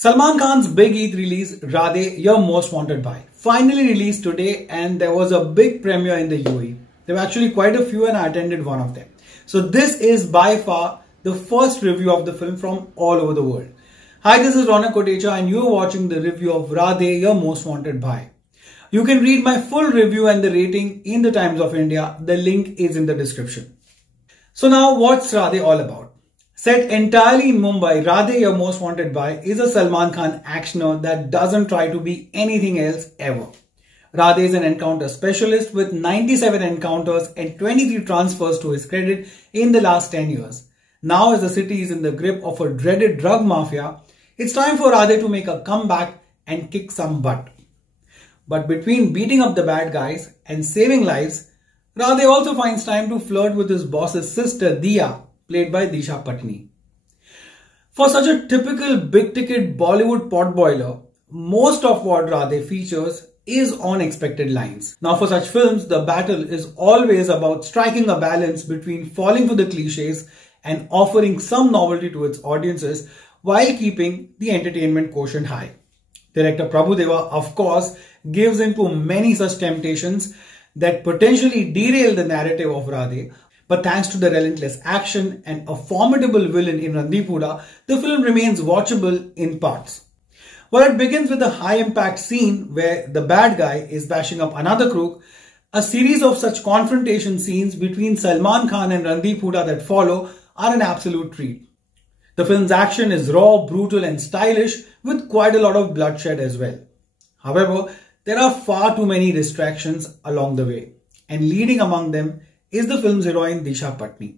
Salman Khan's big Eid release, Radhe, Your Most Wanted Bhai, finally released today, and there was a big premiere in the UAE. There were actually quite a few and I attended one of them. So this is by far the first review of the film from all over the world. Hi, this is Ronak Kotecha and you are watching the review of Radhe, Your Most Wanted Bhai. You can read my full review and the rating in the Times of India. The link is in the description. So now what's Radhe all about? Set entirely in Mumbai, Radhe Your Most Wanted Bhai is a Salman Khan actioner that doesn't try to be anything else ever. Radhe is an encounter specialist with 97 encounters and 23 transfers to his credit in the last 10 years. Now as the city is in the grip of a dreaded drug mafia, it's time for Radhe to make a comeback and kick some butt. But between beating up the bad guys and saving lives, Radhe also finds time to flirt with his boss's sister Diya, played by Disha Patni. For such a typical big-ticket Bollywood potboiler, most of what Radhe features is on expected lines. Now for such films, the battle is always about striking a balance between falling for the cliches and offering some novelty to its audiences while keeping the entertainment quotient high. Director Prabhu Deva, of course, gives into many such temptations that potentially derail the narrative of Radhe. But thanks to the relentless action and a formidable villain in Randeep Hooda, the film remains watchable in parts. Well, it begins with a high-impact scene where the bad guy is bashing up another crook. A series of such confrontation scenes between Salman Khan and Randeep Hooda that follow are an absolute treat. The film's action is raw, brutal and stylish with quite a lot of bloodshed as well. However, there are far too many distractions along the way, and leading among them is the film's heroine Disha Patni.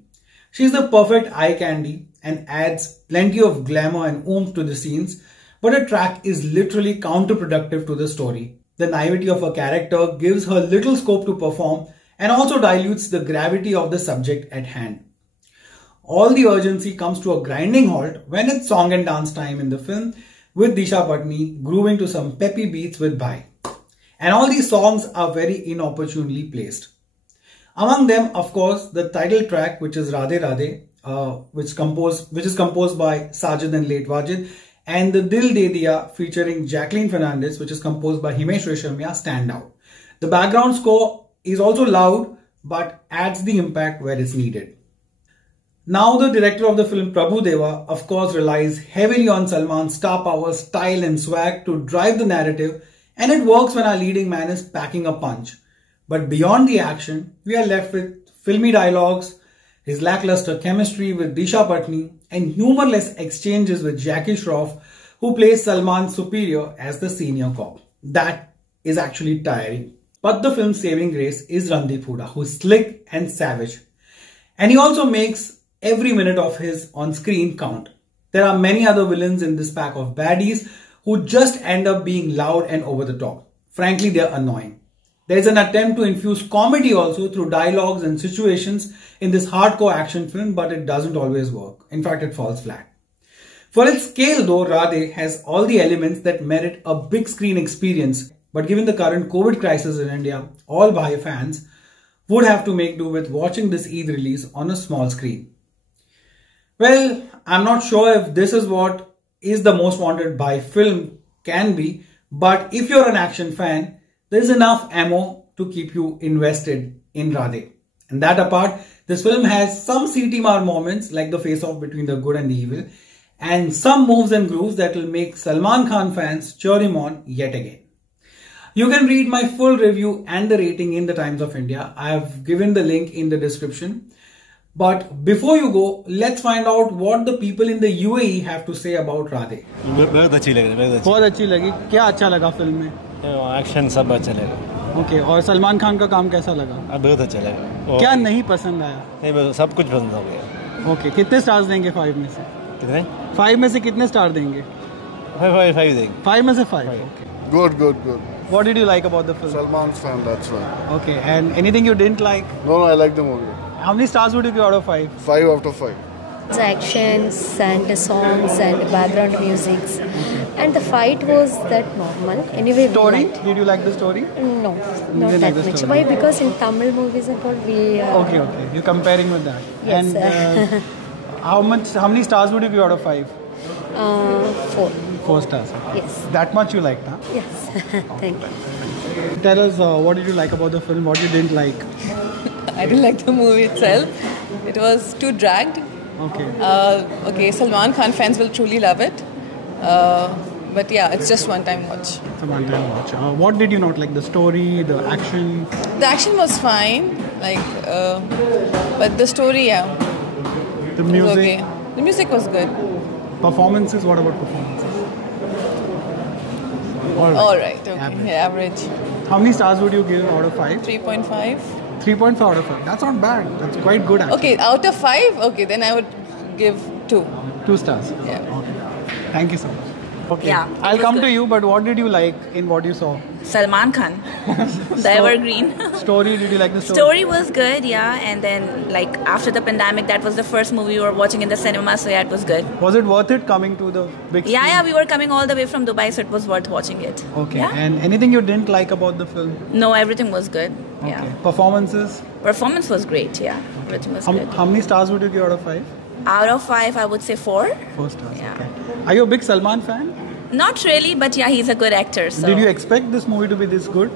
She is the perfect eye candy and adds plenty of glamour and oomph to the scenes, but her track is literally counterproductive to the story. The naivety of her character gives her little scope to perform and also dilutes the gravity of the subject at hand. All the urgency comes to a grinding halt when it's song and dance time in the film, with Disha Patni grooving to some peppy beats with Bhai. And all these songs are very inopportunely placed. Among them, of course, the title track, which is Radhe Radhe, which is composed by Sajid and late Wajid, and the Dil De Diya featuring Jacqueline Fernandez, which is composed by Himesh Reshammiya, stand out. The background score is also loud, but adds the impact where it's needed. Now the director of the film, Prabhu Deva, of course relies heavily on Salman's star power, style and swag to drive the narrative, and it works when our leading man is packing a punch. But beyond the action, we are left with filmy dialogues, his lackluster chemistry with Disha Patni, and humorless exchanges with Jackie Shroff, who plays Salman's superior as the senior cop. That is actually tiring. But the film's saving grace is Randeep Hooda, who is slick and savage. And he also makes every minute of his on-screen count. There are many other villains in this pack of baddies who just end up being loud and over the top. Frankly, they are annoying. There is an attempt to infuse comedy also through dialogues and situations in this hardcore action film, but it doesn't always work. In fact, it falls flat. For its scale though, Radhe has all the elements that merit a big screen experience. But given the current COVID crisis in India, all Bhai fans would have to make do with watching this Eid release on a small screen. Well, I'm not sure if this is what is the Most Wanted Bhai film can be, but if you're an action fan, there is enough ammo to keep you invested in Radhe. And that apart, this film has some CT-mar moments like the face-off between the good and the evil, and some moves and grooves that will make Salman Khan fans cheer him on yet again. You can read my full review and the rating in the Times of India. I have given the link in the description. But before you go, let's find out what the people in the UAE have to say about Radhe. बहुत अच्छी लगी, बहुत अच्छी लगी। क्या अच्छा लगा film में? एक्शन सब अच्छा लगा। ओके, और सलमान खान का काम कैसा लगा? बहुत अच्छा लगा। क्या नहीं पसंद आया? नहीं, सब कुछ पसंद हो गया। ओके, कितने स्टार्स देंगे 5 में से? कितने? 5 में से कितने स्टार देंगे? 5 देंगे। 5 में से 5. Okay. Good. What did you like about the film? Salman's fan, that's why. Okay, and anything you didn't like? No, I like the movie. How many stars would you give out of 5? 5 out of 5. The actions and the songs and background music, and the fight was that normal. Anyway, story? Did you like the story? No, not that like much. Why? Because in Tamil movies and all we. Okay. You're comparing with that. Yes. And how many stars would you give out of 5? 4. 4 stars. Yes. That much you liked, huh? Yes. Thank you. Tell us what did you like about the film, what you didn't like. I didn't like the movie itself. It was too dragged. Okay. Okay, Salman Khan fans will truly love it. But yeah, it's just one-time watch. It's a one-time watch. What did you not like? The story, the action? The action was fine, but the story, yeah, The was music? okay. The music was good. Performances? What about performances? All right, okay, Average. yeah, average. How many stars would you give out of 5? 3.5. 3.5 out of 5. That's not bad. That's quite good actually. Okay, out of 5, okay, then I would give 2. 2 stars. Yeah. Okay. Thank you so much. Okay. Yeah, it I'll was come good. to you, but what did you like in what you saw? Salman Khan, the evergreen. Story, did you like the story? Story was good, yeah. And then, like, after the pandemic, that was the first movie we were watching in the cinema, so yeah, it was good. Was it worth it coming to the big Yeah, screen? yeah, we were coming all the way from Dubai, so it was worth watching it. Okay. Yeah? And anything you didn't like about the film? No, everything was good. Okay. Yeah. Performances? Performance was great, yeah. Everything was good. How many stars would you give out of 5? Out of 5, I would say 4. 4 stars. Yeah. Okay. Are you a big Salman fan? Not really, but yeah, he's a good actor. So. Did you expect this movie to be this good?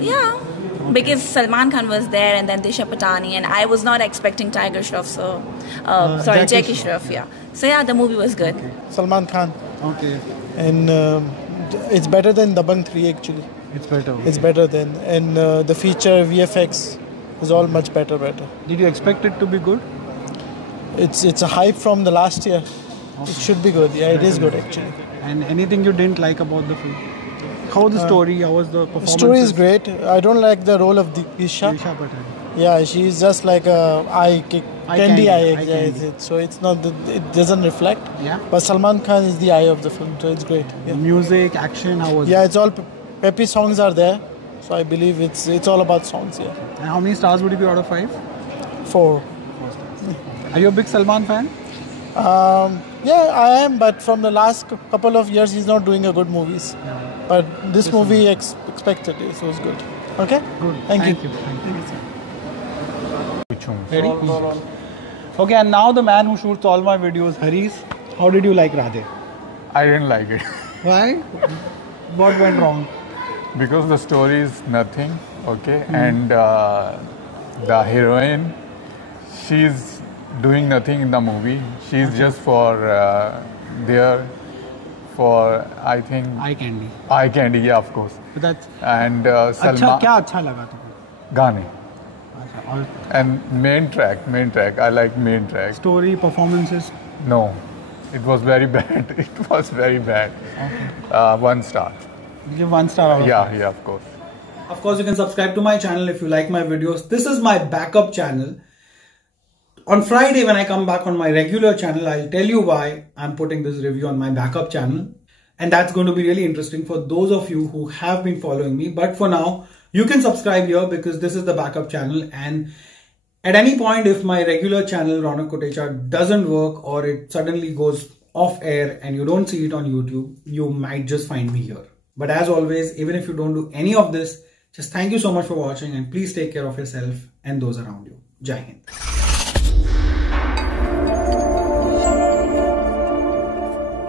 Yeah. Because Salman Khan was there and then Disha Patani, and I was not expecting Tiger Shroff, so Jackie Shroff, yeah. So yeah, the movie was good. Salman Khan, Okay. and it's better than Dabangg 3 actually. It's better. It's better than, and the feature VFX is all much better. Did you expect it to be good? It's a hype from the last year. Okay. It should be good. Yeah, it is good actually. And anything you didn't like about the film? How was the story? How was the The performance? story is great. I don't like the role of Disha. Disha Patel. Yeah, she's just like a Eye candy candy, eye. eye Yeah, candy. so it's not. It doesn't reflect. Yeah. But Salman Khan is the eye of the film, so it's great. Yeah. Music, action, how was Yeah, it? it's all peppy songs are there. So I believe it's all about songs. Yeah. And how many stars would you be out of 5? 4. Are you a big Salman fan? Yeah, I am, but from the last couple of years, he's not doing a good movies. But this movie expected it, so it was good. Okay? Good. Thank you. Ready? Okay, and now the man who shoots all my videos, Haris. How did you like Radhe? I didn't like it Why? What went wrong? because the story is nothing, okay, and the heroine, she's doing nothing in the movie. She's just for there for, I think, Eye candy. eye candy, yeah, of course. So that's And अच्छा Salman क्या अच्छा लगा तुमको? Gane अच्छा, और and main track. I like main track. story, performances. No, it was very bad. It was very bad. 1 star. Give 1 star out of 5. Yeah, of course. Of course, you can subscribe to my channel if you like my videos. This is my backup channel. On Friday, when I come back on my regular channel, I'll tell you why I'm putting this review on my backup channel. And that's going to be really interesting for those of you who have been following me. But for now, you can subscribe here because this is the backup channel. And at any point, if my regular channel, Ronak Kotecha, doesn't work or it suddenly goes off air and you don't see it on YouTube, you might just find me here. But as always, even if you don't do any of this, just thank you so much for watching and please take care of yourself and those around you. Jai Hind.